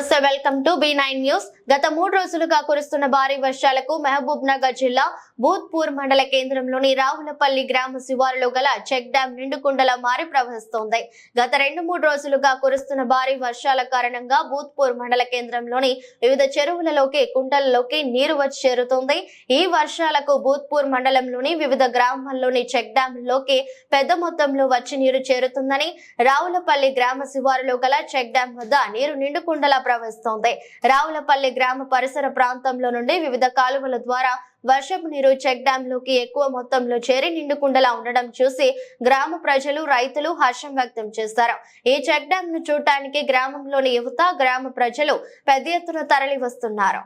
నమస్తే welcome to B nine news. గత మూడు రోజులుగా కురుస్తున్న భారీ వర్షాలకు మహబూబ్ నగర్ జిల్లా భూత్పూర్ మండల కేంద్రంలోని రావులపల్లి గ్రామ శివారులో గల చెక్ డ్యాం నిండుకుండలా మారి ప్రవహిస్తోంది. గత రెండు మూడు రోజులుగా కురుస్తున్న భారీ వర్షాల కారణంగా భూత్పూర్ మండల కేంద్రంలోని వివిధ చెరువులలోకి కుండలలోకి నీరు వచ్చి చేరుతోంది. ఈ వర్షాలకు భూత్పూర్ మండలంలోని వివిధ గ్రామాల్లోని చెక్ డ్యాంలోకి పెద్ద మొత్తంలో వచ్చి నీరు చేరుతుందని రావులపల్లి గ్రామ శివారులో గల చెక్ డ్యాం వద్ద నీరు నిండుకుండలా ప్రవహిస్తోంది. రావులపల్లి గ్రామ పరిసర ప్రాంతంలో నుండి వివిధ కాలువల ద్వారా వర్షపు నీరు చెక్ డ్యామ్లోకి ఎక్కువ మొత్తంలో చేరి నిండుకుండలా ఉండడం చూసి గ్రామ ప్రజలు రైతులు హర్షం వ్యక్తం చేశారు. ఈ చెక్ డ్యామ్ను చూడటానికి గ్రామంలోని యువత గ్రామ ప్రజలు పెద్ద ఎత్తున తరలి వస్తున్నారు